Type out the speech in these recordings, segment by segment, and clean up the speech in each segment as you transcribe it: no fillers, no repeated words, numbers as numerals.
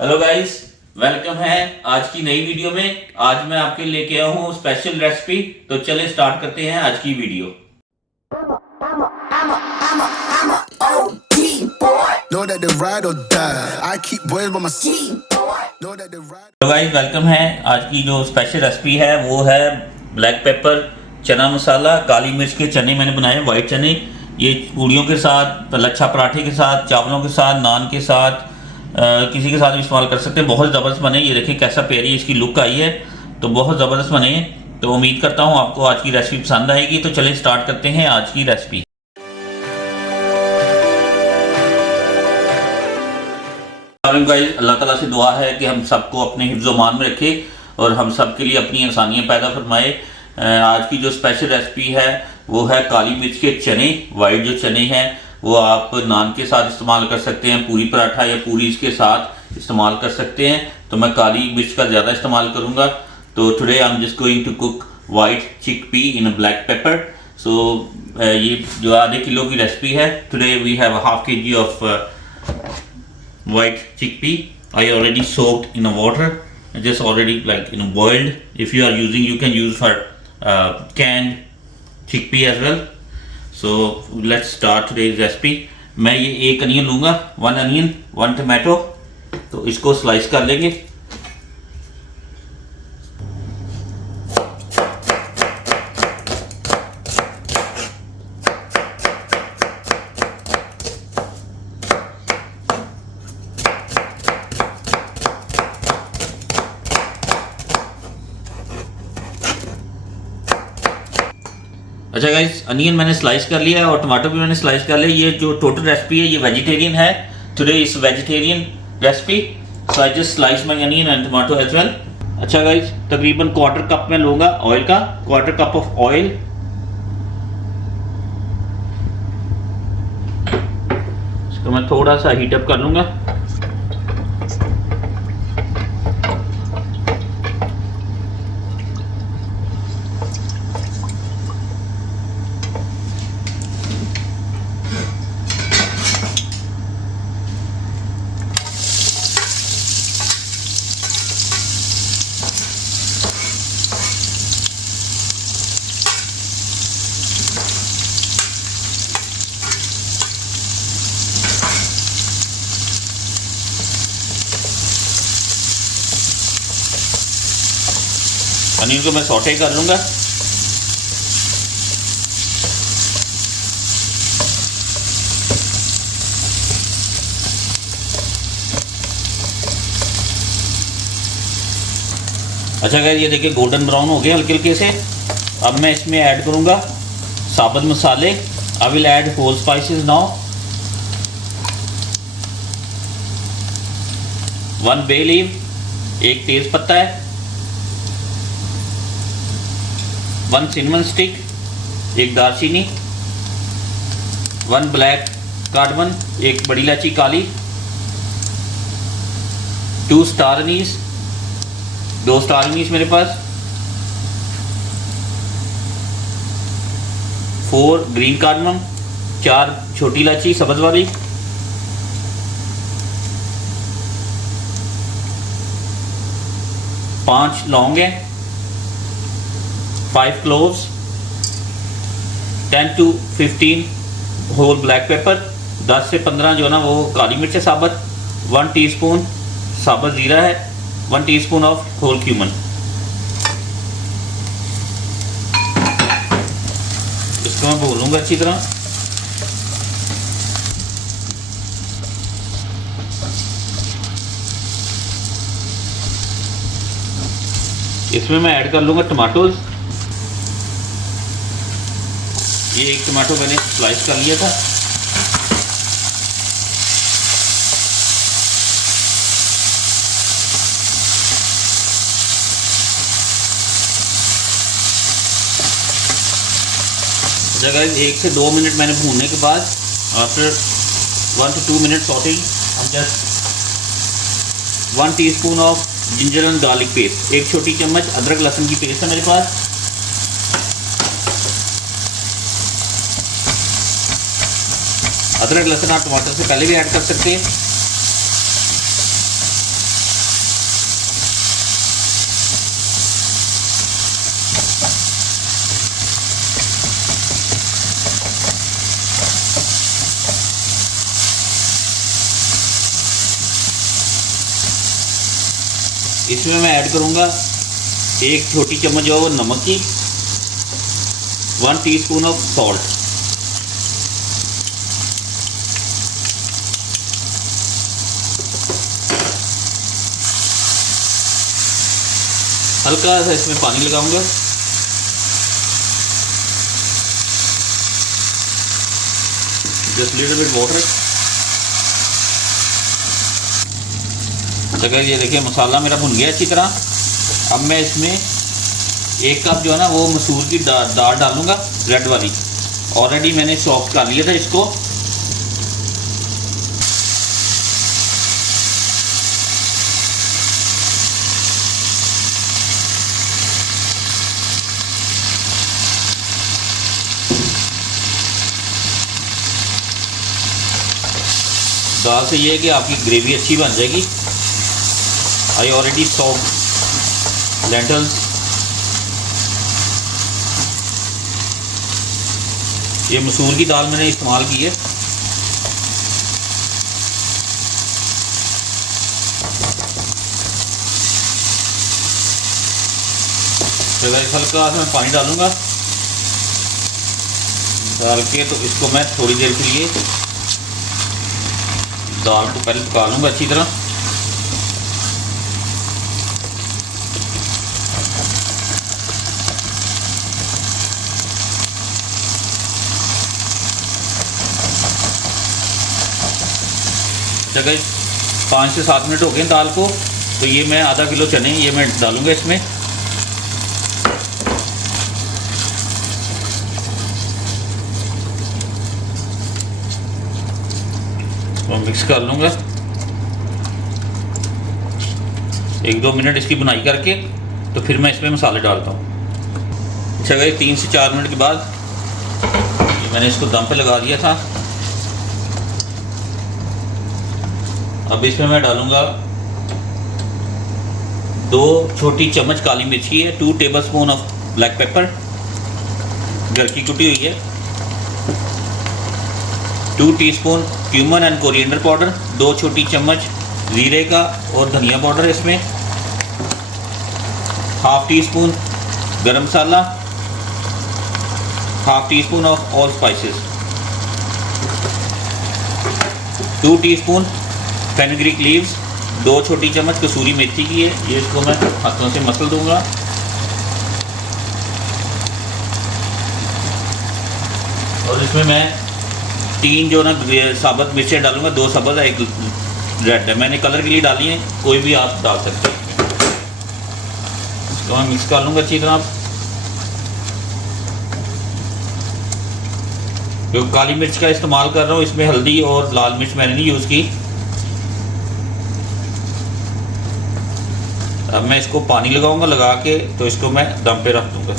Hello guys, welcome है आज की नई वीडियो में। आज मैं आपके लेके आया हूँ स्पेशल रेसिपी। तो चले स्टार्ट करते हैं आज की वीडियो। तो गाइस वेलकम है। आज की जो स्पेशल रेसिपी है वो है ब्लैक पेपर चना मसाला। काली मिर्च के चने मैंने बनाए, वाइट चने। ये पूड़ियों के साथ, लच्छा पराठे के साथ, चावलों के साथ, नान के साथ, किसी के साथ भी इस्तेमाल कर सकते हैं। बहुत ज़बरदस्त बने। ये देखिए कैसा प्यारी इसकी लुक आई है, तो बहुत ज़बरदस्त बने। तो उम्मीद करता हूँ आपको आज की रेसिपी पसंद आएगी। तो चलिए स्टार्ट करते हैं आज की रेसिपी। अल्लाह ताला से दुआ है कि हम सबको अपने हिफ्ज़-ओ-मान में रखे और हम सब के लिए अपनी आसानियाँ पैदा फरमाए। आज की जो स्पेशल रेसिपी है वो है काली मिर्च के चने। वाइट जो चने हैं वो आप नान के साथ इस्तेमाल कर सकते हैं, पूरी पराठा या पूरी के साथ इस्तेमाल कर सकते हैं। तो मैं काली मिर्च का ज़्यादा इस्तेमाल करूँगा। तो today I am just going to cook white chickpea in a black pepper. So ये जो आधे किलो की रेसिपी है। Today we have half kg of white chickpea. I already soaked in a water, just already like boiled. If you are using, you can use for canned chickpea as well. So let's start today's recipe. मैं ये एक onion लूँगा, 1 onion 1 tomato. तो इसको slice कर लेंगे। अच्छा guys, onion मैंने स्लाइस कर लिया है और टमाटो भी मैंने स्लाइस कर लिया। ये जो टोटल रेसिपी है ये वेजिटेरियन है। Today is vegetarian recipe, so I just slice my onion and tomato as well. अच्छा गाइस, तकरीबन क्वार्टर कप में लूँगा ऑयल का, क्वार्टर कप ऑफ ऑयल। इसको मैं थोड़ा सा हीट अप कर लूँगा। पनीर को मैं सौटे कर लूँगा। अच्छा गाइस, ये देखिए गोल्डन ब्राउन हो गए हल्के हल्के से। अब मैं इसमें ऐड करूँगा साबुत मसाले। I will add whole spices now. 1 bay leaf, 1 तेज पत्ता है, 1 सिनेमन स्टिक, 1 दालचीनी, 1 ब्लैक कार्डमन, 1 बड़ी इलायची काली, 2 स्टार अनीस, 2 स्टार अनीस मेरे पास, 4 ग्रीन कार्डमम, 4 छोटी इलायची सब्ज वाली, 5 लौंग है, 5 cloves, 10 to 15 whole black pepper, 10 से 15 जो ना वो काली मिर्च है साबुत, 1 टीस्पून साबुत ज़ीरा है, 1 टीस्पून ऑफ होल क्यूमन। इसको मैं भूनूंगा अच्छी तरह। इसमें मैं ऐड कर लूँगा टमाटोज। ये 1 टमाटो मैंने स्लाइस कर लिया था। जगह 1 से 2 मिनट मैंने भूनने के बाद, आफ्टर 1 to 2 मिनट सॉटिंग, हम just 1 teaspoon of ginger and garlic paste, 1 छोटी चम्मच अदरक लहसुन की पेस्ट है मेरे पास। अदरक लहसुन आप टमाटर से पहले भी ऐड कर सकते हैं। इसमें मैं ऐड करूँगा 1 छोटी चम्मच जो है वो नमक की, 1 टीस्पून ऑफ सॉल्ट। हल्का सा इसमें पानी लगाऊंगा। Just little bit water. तो ये देखिए मसाला मेरा भुन गया अच्छी तरह। अब मैं इसमें 1 कप जो है ना वो मसूर की दाल डालूंगा, रेड वाली। ऑलरेडी मैंने सॉफ्ट कर लिया था इसको। दाल से ये है कि आपकी ग्रेवी अच्छी बन जाएगी। I already soft lentils. ये मसूर की दाल मैंने इस्तेमाल की है। हल्का मैं पानी डालूंगा, डाल के तो इसको मैं थोड़ी देर के लिए दाल को पहले पका लूँगा अच्छी तरह। जगह 5 से 7 मिनट हो गए दाल को। तो ये मैं आधा किलो चने ये मैं डालूँगा इसमें। तो मिक्स कर लूँगा 1-2 मिनट इसकी बुनाई करके, तो फिर मैं इसमें मसाले डालता हूँ। अच्छा गई 3 से 4 मिनट के बाद मैंने इसको दम पे लगा दिया था। अब इसमें मैं डालूँगा 2 छोटी चम्मच काली मिर्ची है, 2 टेबलस्पून ऑफ ब्लैक पेपर, घर की कुटी हुई है, 2 teaspoon cumin and coriander powder, 2 छोटी चम्मच जीरे का और धनिया पाउडर इसमें, half teaspoon garam masala, half teaspoon of all spices, 2 teaspoon fenugreek leaves, 2 छोटी चम्मच कसूरी मेथी की है। ये इसको मैं हाथों से मसल दूंगा। और इसमें मैं 3 जो ना साबुत मिर्चें डालूंगा, 2 साबुत है, 1 रेड है। मैंने कलर के लिए डाली है, कोई भी आप डाल सकते हैं। इसको मैं मिक्स कर लूँगा अच्छी तरह। जो काली मिर्च का इस्तेमाल कर रहा हूँ, इसमें हल्दी और लाल मिर्च मैंने नहीं यूज़ की। अब मैं इसको पानी लगाऊंगा, लगा के तो इसको मैं दम पे रख दूंगा।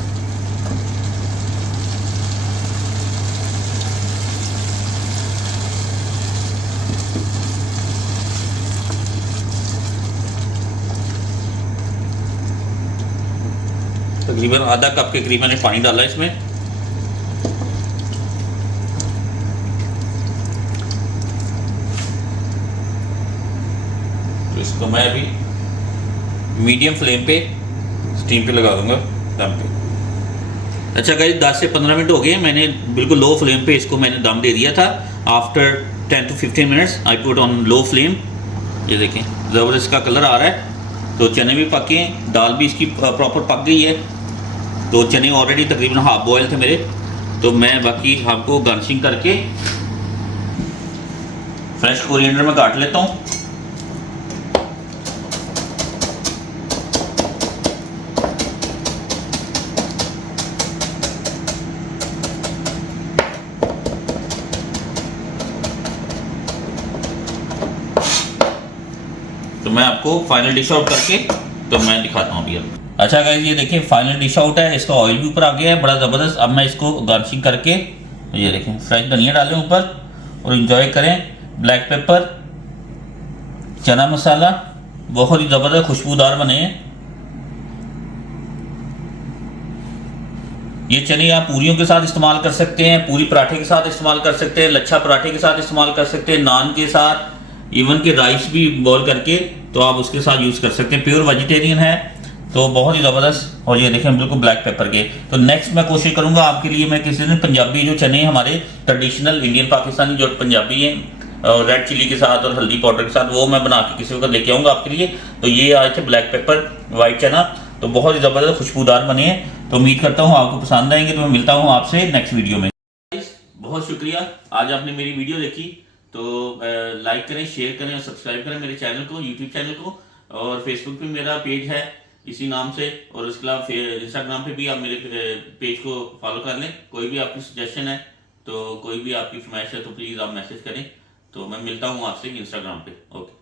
तकरीबन आधा कप के करीब मैंने पानी डाला इसमें। तो इसको मैं अभी मीडियम फ्लेम पे स्टीम पे लगा दूंगा, दम पे। अच्छा गाइस 10 से 15 मिनट हो गए, मैंने बिल्कुल लो फ्लेम पे इसको मैंने दम दे दिया था। After 10 to 15 minutes I put on low flame. ये देखें ज़बरदस्त का कलर आ रहा है। तो चने भी पके हैं, दाल भी इसकी प्रॉपर पक गई है। तो चने ऑलरेडी तकरीबन हाफ बॉयल थे मेरे। तो मैं बाकी आपको गार्निशिंग करके फ्रेश कोरिएंडर में काट लेता हूँ। तो मैं आपको फाइनल डिश आउट करके तो मैं दिखाता हूँ अभी। अच्छा गाइस ये देखिए फाइनल डिश आउट है, इसका ऑयल भी ऊपर आ गया है बड़ा ज़बरदस्त। अब मैं इसको गार्निशिंग करके ये देखें फ्रेश धनिया डालें ऊपर और एंजॉय करें। ब्लैक पेपर, चना मसाला बहुत ही ज़बरदस्त खुशबूदार बने हैं। ये चने आप पूरियों के साथ इस्तेमाल कर सकते हैं, पूरी पराठे के साथ इस्तेमाल कर सकते हैं, लच्छा पराठे के साथ इस्तेमाल कर सकते हैं, नान के साथ, इवन कि राइस भी बॉईल करके तो आप उसके साथ यूज़ कर सकते हैं। प्योर वेजिटेरियन है तो बहुत ही ज़बरदस्त। और ये देखें बिल्कुल ब्लैक पेपर के। तो नेक्स्ट मैं कोशिश करूंगा आपके लिए, मैं किसी दिन पंजाबी जो चने हमारे ट्रेडिशनल इंडियन पाकिस्तानी जो पंजाबी हैं और रेड चिली के साथ और हल्दी पाउडर के साथ, वो मैं बना के किसी वक्त लेके आऊँगा आपके लिए। तो ये आए थे ब्लैक पेपर वाइट चना, तो बहुत ही ज़बरदस्त खुशबूदार बने हैं। तो उम्मीद करता हूँ आपको पसंद आएंगे। तो मैं मिलता हूँ आपसे नेक्स्ट वीडियो में। बहुत शुक्रिया आज आपने मेरी वीडियो देखी। तो लाइक करें, शेयर करें और सब्सक्राइब करें मेरे चैनल को, यूट्यूब चैनल को। और फेसबुक पे मेरा पेज है इसी नाम से, और उसके अलावा इंस्टाग्राम पे भी आप मेरे पेज को फॉलो कर लें। कोई भी आपकी सजेशन है तो कोई भी आपकी फरमाइश है तो प्लीज़ आप मैसेज करें। तो मैं मिलता हूँ आपसे इंस्टाग्राम पे। ओके।